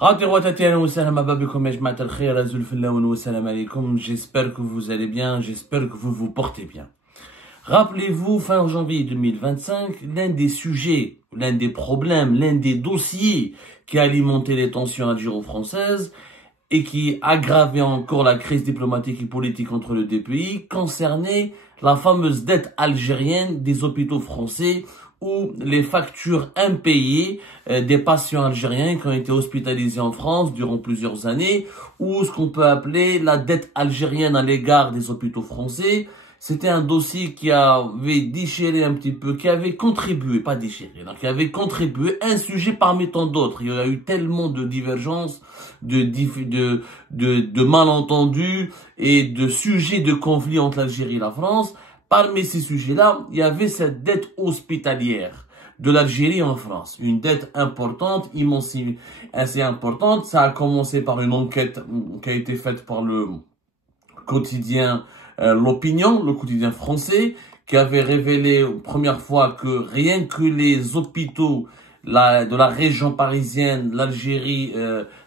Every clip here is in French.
J'espère que vous allez bien, j'espère que vous vous portez bien. Rappelez-vous, fin janvier 2025, l'un des sujets, l'un des problèmes, l'un des dossiers qui a alimenté les tensions algéro-françaises et qui aggravait encore la crise diplomatique et politique entre les deux pays, concernait la fameuse dette algérienne des hôpitaux français ou les factures impayées des patients algériens qui ont été hospitalisés en France durant plusieurs années, ou ce qu'on peut appeler la dette algérienne à l'égard des hôpitaux français. C'était un dossier qui avait déchiré un petit peu, qui avait contribué, pas déchiré, qui avait contribué, un sujet parmi tant d'autres. Il y a eu tellement de divergences, de malentendus et de sujets de conflit entre l'Algérie et la France. Parmi ces sujets-là, il y avait cette dette hospitalière de l'Algérie en France. Une dette importante, immense, assez importante. Ça a commencé par une enquête qui a été faite par le quotidien L'Opinion, le quotidien français, qui avait révélé première fois que rien que les hôpitaux de la région parisienne, l'Algérie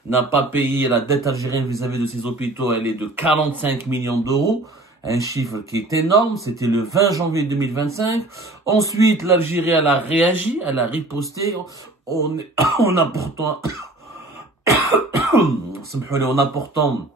n'a pas payé la dette algérienne vis-à-vis de ces hôpitaux, elle est de 45 millions d'euros. Un chiffre qui est énorme, c'était le 20 janvier 2025. Ensuite, l'Algérie, elle a réagi, elle a riposté en apportant, en apportant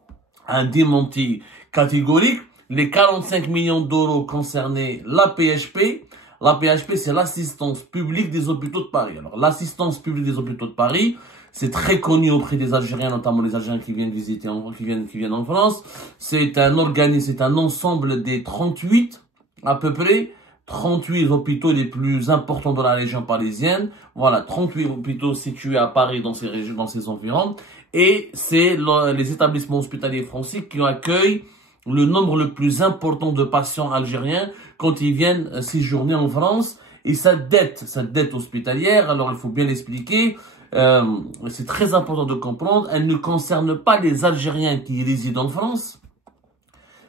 un démenti catégorique. Les 45 millions d'euros concernaient l'AP-HP. L'AP-HP, c'est l'assistance publique des hôpitaux de Paris. Alors, l'assistance publique des hôpitaux de Paris, c'est très connu auprès des Algériens, notamment les Algériens qui viennent visiter, qui viennent en France. C'est un organisme, c'est un ensemble des 38, à peu près, 38 hôpitaux les plus importants de la région parisienne. Voilà, 38 hôpitaux situés à Paris, dans ces régions, dans ces environs. Et c'est les établissements hospitaliers français qui accueillent le nombre le plus important de patients algériens quand ils viennent séjourner en France. Et cette dette hospitalière, alors il faut bien l'expliquer, c'est très important de comprendre, elle ne concerne pas les Algériens qui résident en France.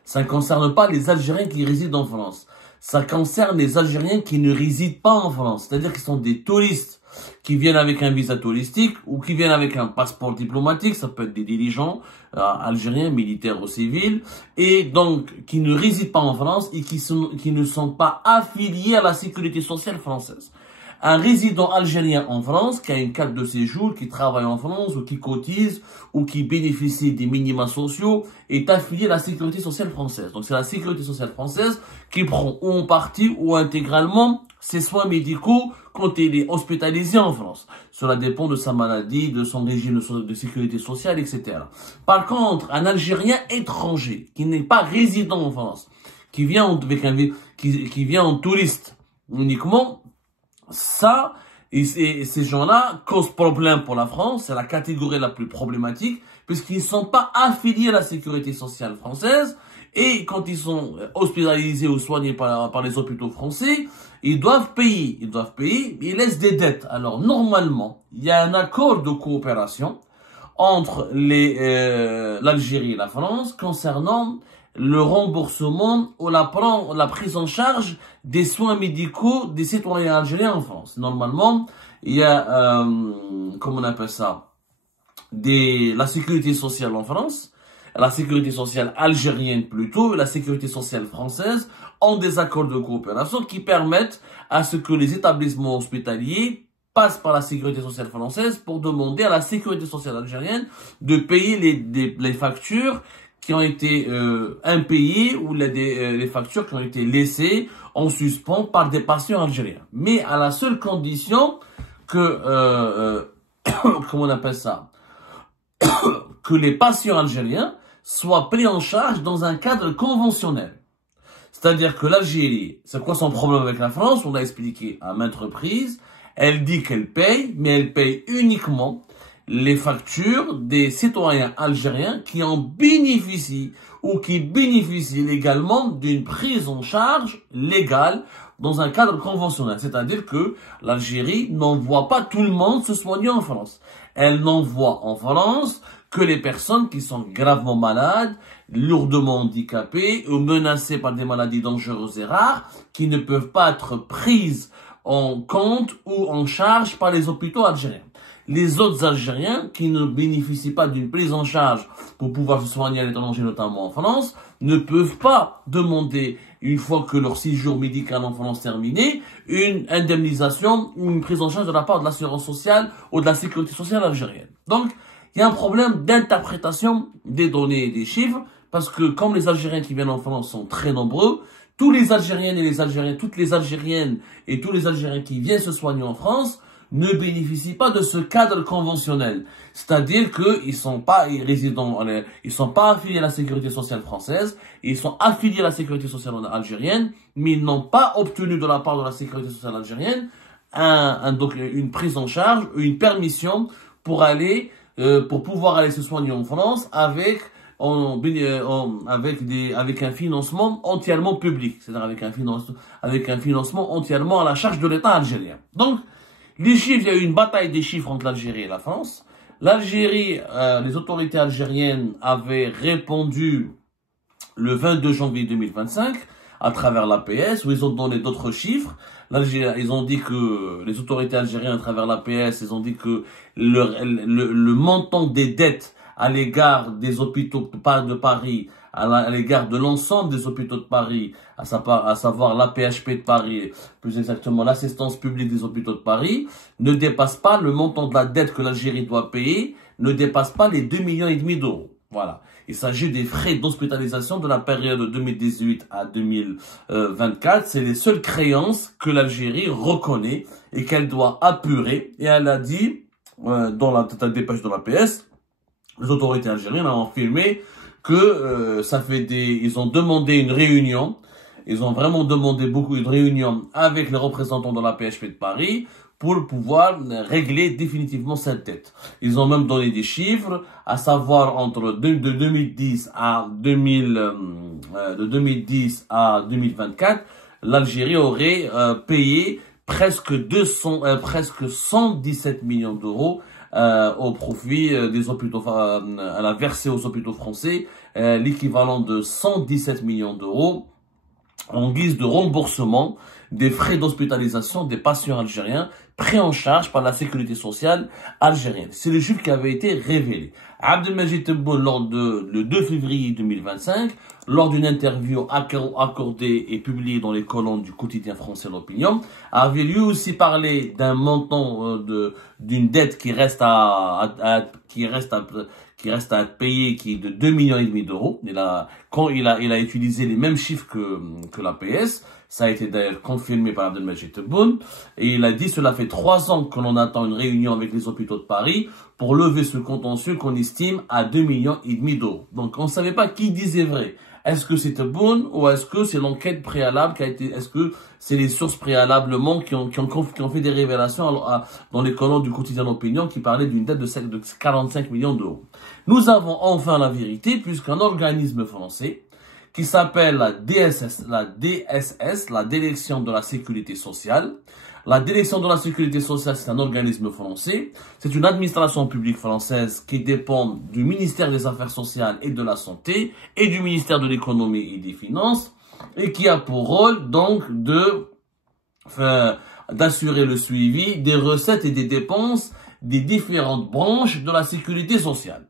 Ça ne concerne pas les Algériens qui résident en France. Ça concerne les Algériens qui ne résident pas en France. C'est-à-dire qu'ils sont des touristes qui viennent avec un visa touristique ou qui viennent avec un passeport diplomatique. Ça peut être des dirigeants algériens, militaires ou civils. Et donc, qui ne résident pas en France et qui ne sont pas affiliés à la sécurité sociale française. Un résident algérien en France, qui a une carte de séjour, qui travaille en France, ou qui cotise, ou qui bénéficie des minima sociaux, est affilié à la sécurité sociale française. Donc c'est la sécurité sociale française qui prend ou en partie ou intégralement ses soins médicaux quand il est hospitalisé en France. Cela dépend de sa maladie, de son régime de sécurité sociale, etc. Par contre, un Algérien étranger, qui n'est pas résident en France, qui vient en touriste uniquement, ça, et ces gens-là causent problème pour la France, c'est la catégorie la plus problématique, puisqu'ils ne sont pas affiliés à la sécurité sociale française, et quand ils sont hospitalisés ou soignés par les hôpitaux français, ils doivent payer, ils laissent des dettes. Alors, normalement, il y a un accord de coopération entre l'Algérie et la France concernant le remboursement ou la prise en charge des soins médicaux des citoyens algériens en France. Normalement, il y a, comment on appelle ça, la sécurité sociale en France, la sécurité sociale algérienne plutôt, et la sécurité sociale française ont des accords de coopération qui permettent à ce que les établissements hospitaliers passent par la sécurité sociale française pour demander à la sécurité sociale algérienne de payer les factures qui ont été impayées ou les factures qui ont été laissées en suspens par des patients algériens. Mais à la seule condition que, comment on appelle ça, que les patients algériens soient pris en charge dans un cadre conventionnel. C'est-à-dire que l'Algérie, c'est quoi son problème avec la France? On l'a expliqué à maintes reprises. Elle dit qu'elle paye, mais elle paye uniquement les factures des citoyens algériens qui en bénéficient ou qui bénéficient légalement d'une prise en charge légale dans un cadre conventionnel. C'est-à-dire que l'Algérie n'envoie pas tout le monde se soigner en France. Elle n'envoie en France que les personnes qui sont gravement malades, lourdement handicapées ou menacées par des maladies dangereuses et rares qui ne peuvent pas être prises en compte ou en charge par les hôpitaux algériens. les autres Algériens qui ne bénéficient pas d'une prise en charge pour pouvoir se soigner à l'étranger, notamment en France, ne peuvent pas demander, une fois que leur séjour médical en France terminé, une indemnisation ou une prise en charge de la part de l'assurance sociale ou de la sécurité sociale algérienne. Donc, il y a un problème d'interprétation des données et des chiffres, parce que comme les Algériens qui viennent en France sont très nombreux, tous les Algériennes et les Algériens, toutes les Algériennes et tous les Algériens qui viennent se soigner en France ne bénéficient pas de ce cadre conventionnel. C'est-à-dire qu'ils sont pas résidents, ils sont pas affiliés à la sécurité sociale française, ils sont affiliés à la sécurité sociale algérienne, mais ils n'ont pas obtenu de la part de la sécurité sociale algérienne donc une prise en charge, une permission pour pour pouvoir aller se soigner en France avec un financement entièrement public, c'est-à-dire avec un financement entièrement à la charge de l'État algérien. Donc, les chiffres, il y a eu une bataille des chiffres entre l'Algérie et la France. L'Algérie, les autorités algériennes avaient répondu le 22 janvier 2025 à travers l'APS, où ils ont donné d'autres chiffres. Ils ont dit que les autorités algériennes, à travers l'APS, ils ont dit que le montant des dettes à l'égard des hôpitaux de Paris, à l'égard de l'ensemble des hôpitaux de Paris, à savoir l'AP-HP de Paris, plus exactement l'assistance publique des hôpitaux de Paris, ne dépasse pas le montant de la dette que l'Algérie doit payer, ne dépasse pas les 2,5 millions d'euros. Voilà. Il s'agit des frais d'hospitalisation de la période de 2018 à 2024. C'est les seules créances que l'Algérie reconnaît et qu'elle doit apurer. Et elle a dit, dans la dépêche de l'APS, les autorités algériennes ont affirmé que ils ont demandé une réunion, ils ont vraiment demandé une réunion avec les représentants de la PHP de Paris pour pouvoir régler définitivement cette dette. Ils ont même donné des chiffres, à savoir de 2010 à 2024, l'Algérie aurait payé presque 117 millions d'euros au profit des hôpitaux, elle a versé aux hôpitaux français l'équivalent de 117 millions d'euros en guise de remboursement des frais d'hospitalisation des patients algériens pris en charge par la sécurité sociale algérienne. C'est le chiffre qui avait été révélé. Abdelmajid Tebboune, le 2 février 2025, lors d'une interview accordée et publiée dans les colonnes du quotidien français L'Opinion, avait lui aussi parlé d'un montant d'une dette qui reste à être payée, qui est de 2,5 millions d'euros. Il a utilisé les mêmes chiffres que l'APS. Ça a été d'ailleurs confirmé par Abdelmajid Tebboune. Et il a dit, cela fait 3 ans que l'on attend une réunion avec les hôpitaux de Paris pour lever ce contentieux qu'on estime à 2,5 millions d'euros. Donc, on ne savait pas qui disait vrai. Est-ce que c'est Tebboune ou est-ce que c'est l'enquête préalable est-ce que c'est les sources préalablement qui ont fait des révélations dans les colonnes du quotidien L'Opinion qui parlaient d'une dette de 45 millions d'euros. Nous avons enfin la vérité puisqu'un organisme français qui s'appelle la DSS, la Direction de la Sécurité Sociale. La Direction de la Sécurité Sociale, c'est un organisme français. C'est une administration publique française qui dépend du ministère des Affaires sociales et de la Santé et du ministère de l'Économie et des Finances et qui a pour rôle donc d'assurer le suivi des recettes et des dépenses des différentes branches de la sécurité sociale.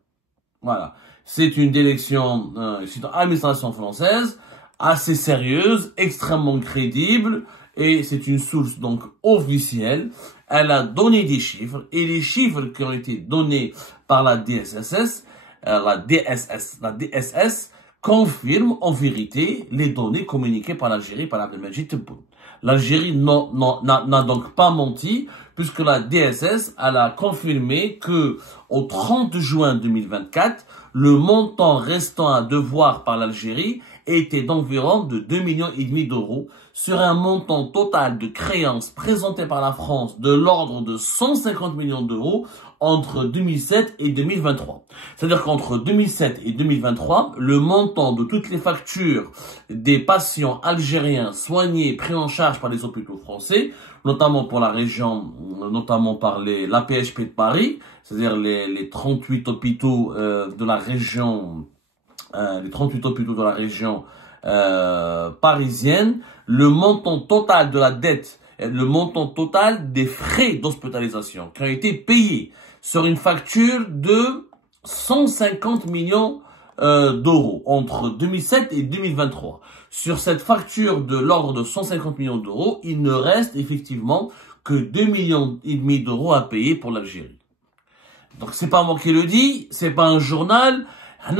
Voilà. C'est une direction, c'est une administration française assez sérieuse, extrêmement crédible et c'est une source donc officielle. Elle a donné des chiffres et les chiffres qui ont été donnés par la DSS confirment en vérité les données communiquées par l'Algérie par Abdelmajid Tebboune. L'Algérie n'a donc pas menti puisque la DSS elle a confirmé que au 30 juin 2024, le montant restant à devoir par l'Algérie était d'environ de 2,5 millions d'euros sur un montant total de créances présentées par la France de l'ordre de 150 millions d'euros entre 2007 et 2023. C'est-à-dire qu'entre 2007 et 2023, le montant de toutes les factures des patients algériens soignés, pris en charge par les hôpitaux français, notamment pour la région, notamment par l'AP-HP de Paris, c'est-à-dire les 38 hôpitaux de la région, parisienne, le montant total de la dette le montant total des frais d'hospitalisation qui ont été payés sur une facture de 150 millions d'euros entre 2007 et 2023. Sur cette facture de l'ordre de 150 millions d'euros, il ne reste effectivement que 2,5 millions d'euros à payer pour l'Algérie. Donc c'est pas moi qui le dis, c'est pas un journal. Il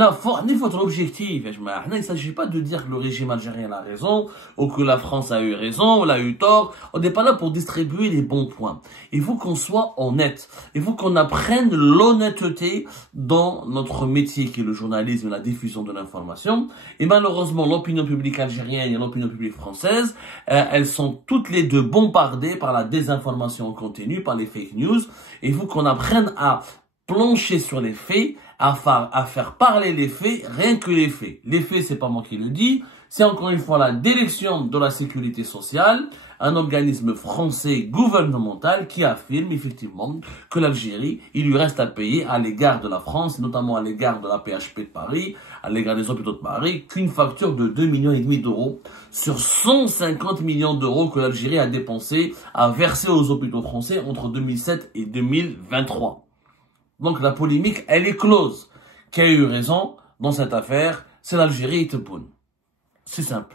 faut être objectif. Il ne s'agit pas de dire que le régime algérien a raison, ou que la France a eu raison, ou a eu tort. On n'est pas là pour distribuer les bons points. Il faut qu'on soit honnête. Il faut qu'on apprenne l'honnêteté dans notre métier qui est le journalisme et la diffusion de l'information. Et malheureusement, l'opinion publique algérienne et l'opinion publique française, elles sont toutes les deux bombardées par la désinformation en continu, par les fake news. Et il faut qu'on apprenne à plancher sur les faits, à faire parler les faits, rien que les faits. Les faits, c'est pas moi qui le dis, c'est encore une fois la direction de la sécurité sociale, un organisme français gouvernemental qui affirme effectivement que l'Algérie, il lui reste à payer à l'égard de la France, notamment à l'égard de la PHP de Paris, à l'égard des hôpitaux de Paris, qu'une facture de 2,5 millions d'euros sur 150 millions d'euros que l'Algérie a dépensé, a versé aux hôpitaux français entre 2007 et 2023. Donc la polémique, elle est close. Qui a eu raison dans cette affaire, c'est l'Algérie et Tebboune. C'est simple.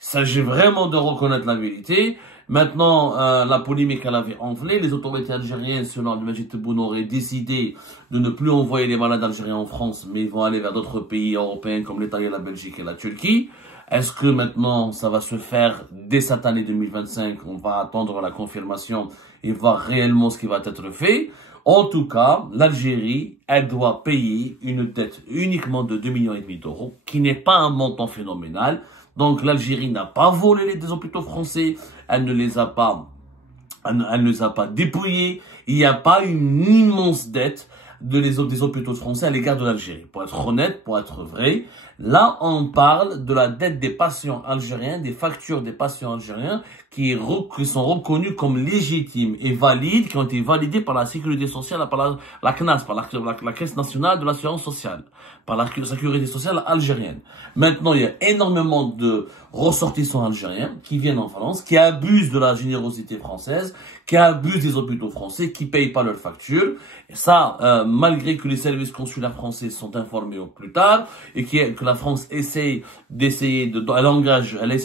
Il s'agit vraiment de reconnaître la vérité. Maintenant, la polémique, elle avait enflé. Les autorités algériennes, selon Abdelmadjid Tebboune, auraient décidé de ne plus envoyer les malades algériens en France, mais ils vont aller vers d'autres pays européens comme l'Italie, la Belgique et la Turquie. Est-ce que maintenant, ça va se faire dès cette année 2025? On va attendre la confirmation et voir réellement ce qui va être fait. En tout cas, l'Algérie, elle doit payer une dette uniquement de 2,5 millions d'euros, qui n'est pas un montant phénoménal. Donc, l'Algérie n'a pas volé des hôpitaux français, elle ne les a pas dépouillés. Il n'y a pas une immense dette des hôpitaux français à l'égard de l'Algérie. Pour être honnête, pour être vrai, là, on parle de la dette des patients algériens, des factures des patients algériens qui sont reconnus comme légitimes et valides, qui ont été validés par la sécurité sociale, par la CNAS, par la Caisse nationale de l'assurance sociale, par la sécurité sociale algérienne. Maintenant, il y a énormément de ressortissants algériens qui viennent en France, qui abusent de la générosité française, qui abusent des hôpitaux français, qui payent pas leurs factures. Et ça, malgré que les services consulaires français sont informés au plus tard, et que la France elle essaie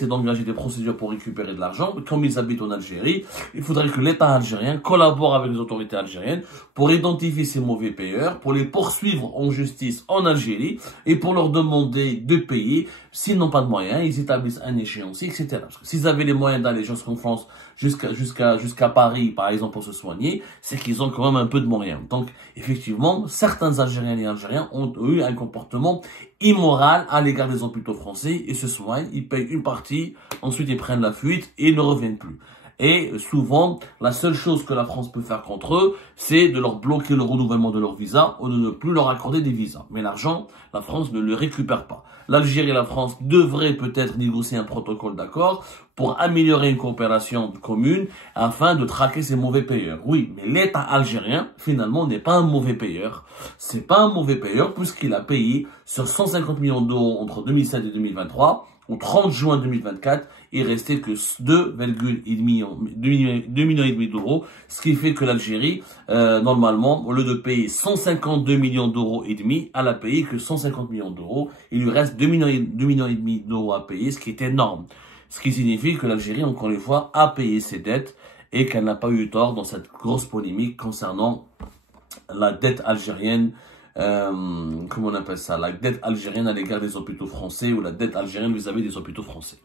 d'engager des procédures pour récupérer de l'argent. Comme ils habitent en Algérie, il faudrait que l'État algérien collabore avec les autorités algériennes pour identifier ces mauvais payeurs, pour les poursuivre en justice en Algérie et pour leur demander de payer. S'ils n'ont pas de moyens, ils établissent un échéancier, etc. Parce que s'ils avaient les moyens d'aller jusqu'en France, jusqu'à Paris, par exemple, pour se soigner, c'est qu'ils ont quand même un peu de moyens. Donc, effectivement, certains Algériens et Algériens ont eu un comportement immoral à l'égard des hôpitaux français et se soignent, ils payent une partie, ensuite ils prennent la fuite et ils ne reviennent plus. Et souvent, la seule chose que la France peut faire contre eux, c'est de leur bloquer le renouvellement de leur visa ou de ne plus leur accorder des visas. Mais l'argent, la France ne le récupère pas. L'Algérie et la France devraient peut-être négocier un protocole d'accord pour améliorer une coopération commune afin de traquer ces mauvais payeurs. Oui, mais l'État algérien, finalement, n'est pas un mauvais payeur. C'est pas un mauvais payeur puisqu'il a payé sur 150 millions d'euros entre 2007 et 2023. Au 30 juin 2024, il restait que 2,5 millions d'euros, ce qui fait que l'Algérie, normalement, au lieu de payer 152 millions d'euros et demi, elle a payé que 150 millions d'euros. Il lui reste 2,5 millions d'euros à payer, ce qui est énorme. Ce qui signifie que l'Algérie, encore une fois, a payé ses dettes et qu'elle n'a pas eu tort dans cette grosse polémique concernant la dette algérienne. Comment on appelle ça, la dette algérienne à l'égard des hôpitaux français ou la dette algérienne vis-à-vis des hôpitaux français.